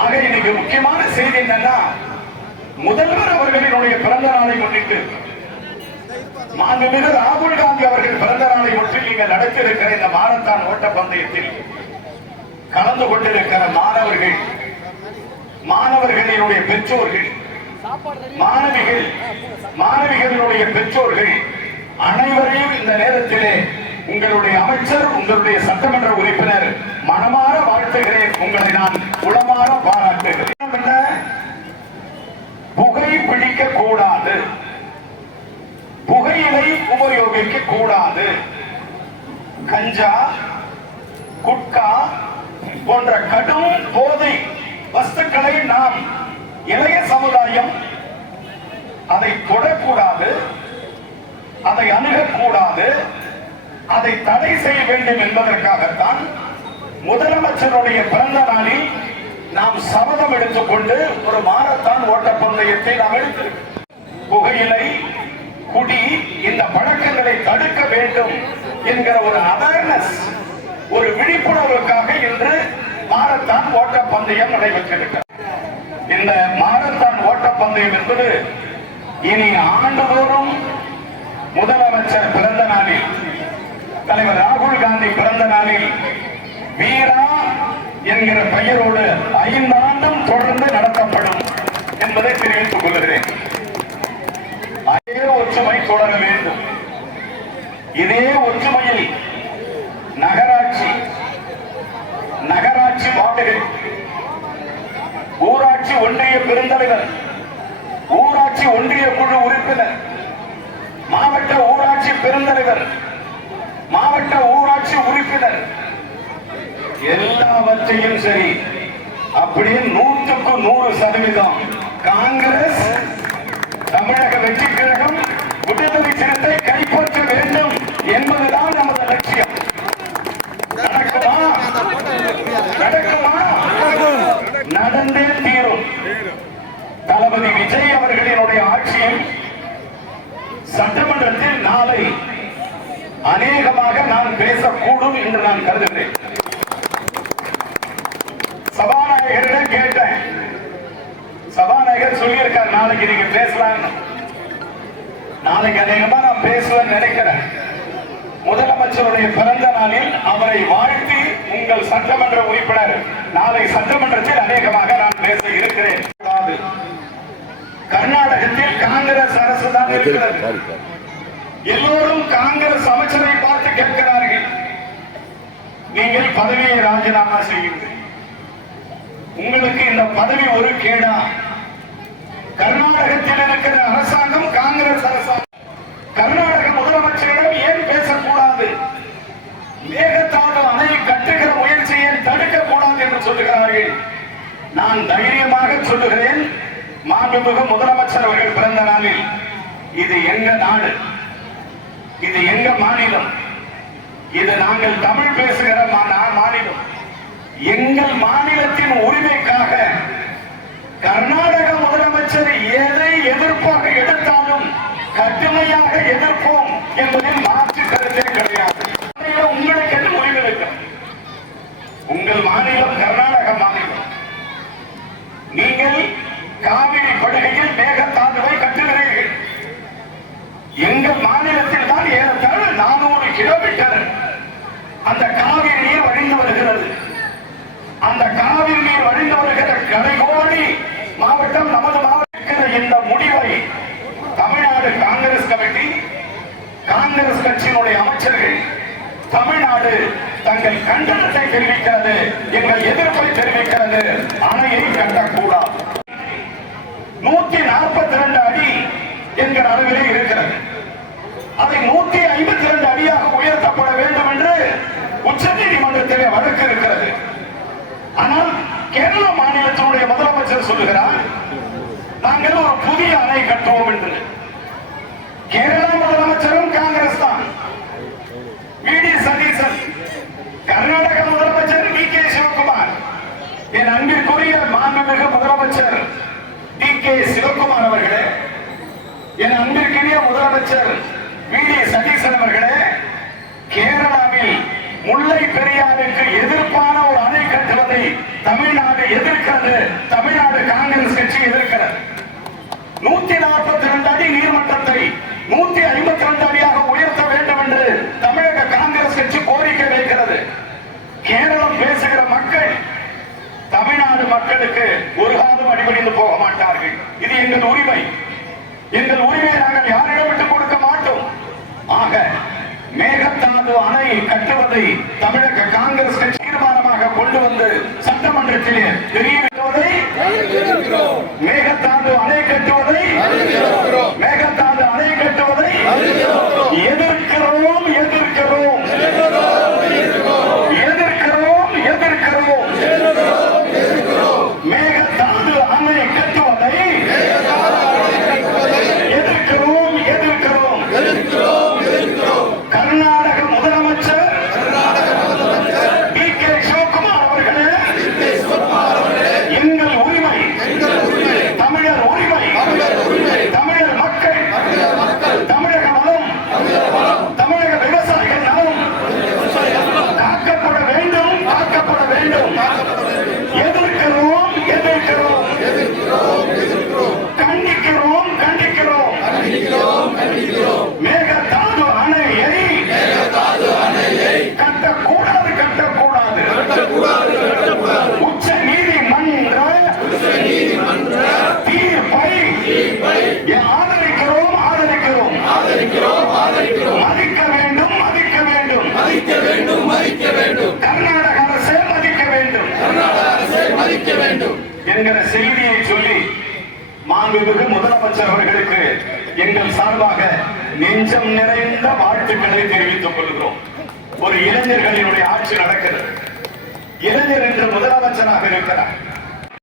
ஆக இன்னைக்கு முக்கியமான செய்தி என்னன்னா, முதல்வர் அவர்களினுடைய பிறந்த நாளை முன்னிட்டு மாண்புமிகு ராகுல் காந்தி அவர்கள் பிறந்த நாளை ஒட்டி நீங்கள் நடத்தியிருக்கிற இந்த மாரத்தான் ஓட்ட பந்தயத்தில் கலந்து கொண்டிருக்கிற மாணவர்களினுடைய பெற்றோர்கள், மாணவிகளினுடைய பெற்றோர்கள் அனைவரையும் இந்த நேரத்திலே உங்களுடைய அமைச்சர், உங்களுடைய சட்டமன்ற உறுப்பினர் மனமாற வாழ்த்துகிறேன். உங்களை நான் உளமாற பாராட்டுகிறேன். புகை பிடிக்க கூடாது, புகையிலை உபயோகிக்க கூடாது. கஞ்சா, குட்கா போன்ற கடும் போதை வஸ்துக்களை நாம் இளைய சமுதாயம் அதை தொடக்கூடாது, அதை அணுகக்கூடாது, அதை தடை செய்ய வேண்டும் என்பதற்காகத்தான் முதலமைச்சருடைய பிறந்த நாளில் நாம் சபதம் எடுத்துக்கொண்டு ஒரு மாரத்தான் ஓட்டப்பந்தயத்தை நாம் எடுத்திருக்கிறோம். புகையிலை, குடி இந்த பழக்கங்களை தடுக்க வேண்டும் என்கிற ஒரு அவேர்னஸ், ஒரு விழிப்புணர்வுக்காக இன்று மாரத்தான் ஓட்டப்பந்தயம் நடைபெற்றிருக்கிறது. இந்த மாரத்தான் ஓட்டப்பந்தயம் என்பது இனி ஆண்டுதோறும் முதலமைச்சர் பிறந்த நாளில், தலைவர் ராகுல் காந்தி பிறந்த நாளில் வீரா என்கிற பெயரோடு 5 ஆண்டும் தொடர்ந்து நடத்தப்படும் என்பதை தெரிவித்துக் கொள்கிறேன். அதே ஒற்றுமை தொடர வேண்டும். இதே ஒற்றுமையில் நகராட்சி வார்டுகள், ஊராட்சி ஒன்றிய பெருந்தலைவர், ஊராட்சி ஒன்றிய குழு உறுப்பினர், மாவட்ட ஊராட்சி பெருந்தலைவர், மாவட்ட ஊராட்சி உறுப்பினர் எல்லாவற்றையும் சரி அப்படியே 100க்கு 100% காங்கிரஸ், தமிழக வெற்றி கழகம், விடுதலை சிறுத்தை கைப்பற்ற வேண்டும் என்பதுதான் நமது லட்சியம். நடந்தே தீரும். தளபதி விஜய் அவர்களினுடைய ஆட்சியில் சட்டமன்றத்தில் நாளை அநேகமாக நான் பேசக்கூடும் என்று நான் கருதுகிறேன். சபாநாயகரிடம் கேட்டேன். சபாநாயகர் சொல்லியிருக்கார் நாளைக்கு நீங்க பேசலாம். நாளைக்கு அநேகமா நான் பேசுவேன் நினைக்கிறேன். முதலமைச்சருடைய பிறந்த நாளில் அவரை வாழ்த்தி உங்கள் சட்டமன்ற உறுப்பினர் நாளை சட்டமன்றத்தில் அநேகமாக நான் பேச இருக்கிறேன். கர்நாடகத்தில் காங்கிரஸ் அரசு தான் இருக்கிறது. எல்லோரும் காங்கிரஸ் அமைச்சரை பார்த்து கேட்கிறார்கள், நீங்கள் பதவியை ராஜினாமா செய்யுங்கள். உங்களுக்கு இந்த பதவி ஒரு கேடா? கர்நாடகத்தில் இருக்கிற அரசாங்கம் காங்கிரஸ் அரசாங்கம். கர்நாடக முதலமைச்சரிடம் ஏன் பேசக்கூடாது? மேகதாது அணையை கட்டுகிற முயற்சியை தடுக்க கூடாது என்று சொல்லுகிறார்கள். நான் தைரியமாக சொல்லுகிறேன், மாண்புமிகு முதலமைச்சர் அவர்கள் பிறந்த நாளில் இது எங்க நாடு, இது எங்க மாநிலம், இது நாங்கள் தமிழ் பேசுகிற மாநிலம். எங்கள் மாநிலத்தின் உரிமைக்காக கர்நாடக முதலமைச்சர் எதை எதிர்ப்பாக எடுத்தாலும் கடுமையாக எதிர்ப்போம் என்பதில் மாற்று கருத்தே கிடையாது. உங்களுக்கு என்ன உரிமை இருக்கு? உங்கள் மாநிலம் கர்நாடக மாநிலம். நீங்கள் காவிரி படுகையில் மேகதாதுவை கட்டுகிறீர்கள். எங்கள் மாநிலத்தில் தான் ஏறத்தாழ 400 கிலோமீட்டர் அந்த காவிரி நீர் வழிந்து வருகிறது. அந்த காவிரி நீர் வழிந்து வருகிற கடைகோடி மாவட்டம் நமது மாவட்டத்தில். இந்த முடிவை தமிழ்நாடு காங்கிரஸ் கமிட்டி, காங்கிரஸ் கட்சியினுடைய அமைச்சர்கள் தமிழ்நாடு தங்கள் கண்டனத்தை தெரிவிக்கிறது, எங்கள் எதிர்ப்பை தெரிவிக்கிறது. அணையை கட்டக்கூடாது. 142 அடி என்கிற அளவிலே இருக்கிறது. அதை 152 அடியாக உயர்த்தப்பட வேண்டும் என்று உச்ச நீதிமன்றத்திலே வழக்கு இருக்கிறது. ஆனால் கேரள மாநிலத்தினுடைய முதலமைச்சர் சொல்லுகிறார், நாங்கள் ஒரு புதிய அணை கட்டுவோம் என்று. கேரள முதலமைச்சரும் காங்கிரஸ் தான், வி.டி. சதீசன். கர்நாடக முதலமைச்சர் டி.கே. சிவகுமார். என் அன்பிற்குரிய மாண்புமிகு முதலமைச்சர் டி.கே. சிவகுமார் அவர்களே, என் அன்பிற்குரிய முதலமைச்சர் வி.டி. சதீசன் அவர்களே, கேரளாவில் முல்லை பெரியாருக்கு எதிர்ப்பான ஒரு அணை கட்டுவதை தமிழ்நாடு எதிர்க்க எதிர்க்கிறது தமிழ்நாடு காங்கிரஸ் கட்சி எதிர்க்கிறது. 142 அடி நீர்மட்டத்தை 152 அடியாக உயர்த்த வேண்டும் என்று தமிழக காங்கிரஸ் கட்சி கோரிக்கை வைக்கிறது. கேரளம் பேசுகிற மக்கள் தமிழ்நாடு மக்களுக்கு ஒரு காலம் அடிபணிந்து போக மாட்டார்கள். இது எங்கள் உரிமை. எங்கள் உரிமையை நாங்கள் யாரிடம் விட்டுக் கொடுக்க மாட்டோம். ஆக மேகதாது அணை கட்டுவதை தமிழக காங்கிரஸ் கட்சி தீர்மானமாக கொண்டு வந்து சட்டமன்றத்திலே தெரிவிப்பதை, மேகதாது அணை கட்டுவதை மேகதாது அணை கட்டுவதை எதிர்க்கிறோம் எதிர்க்கிறோம் எதிர்க்கிறோம் எதிர்க்கிறோம். மேகதாது அணை கட்டுவதை எதிர்க்கிறோம் எதிர்க்கிறோம். கர்நாடக முதலமைச்சர் டி.கே. சிவகுமார் அவர்களே, எங்கள் உரிமை, தமிழர் உரிமை, தமிழர் மக்கள், தமிழக வளம், தமிழக விவசாயிகள் நலம் காக்கப்பட வேண்டும், காக்கப்பட வேண்டும். எதிர்க்கிறோம் எதிர்க்கிறோம், கண்டிக்கிறோம் கண்டிக்கிறோம். மேகதாது அணையை கட்டக்கூடாது கட்டக்கூடாது. உச்ச நீதிமன்ற தீர்ப்பை ஆதரிக்கிறோம் ஆதரிக்கிறோம். மதிக்க வேண்டும் மதிக்க வேண்டும். கர்நாடக அரசே மதிக்க வேண்டும் என்கிற செய்தியை சொல்லி மாண்புமிகு முதலமைச்சர் அவர்களுக்கு எங்கள் சார்பாக நெஞ்சம் நிறைந்த வாழ்த்துக்களை தெரிவித்துக் கொள்கிறோம். ஒரு இளைஞர்களினுடைய ஆட்சி நடக்கிறது. இளைஞர் என்று முதலமைச்சராக இருக்கிறார்.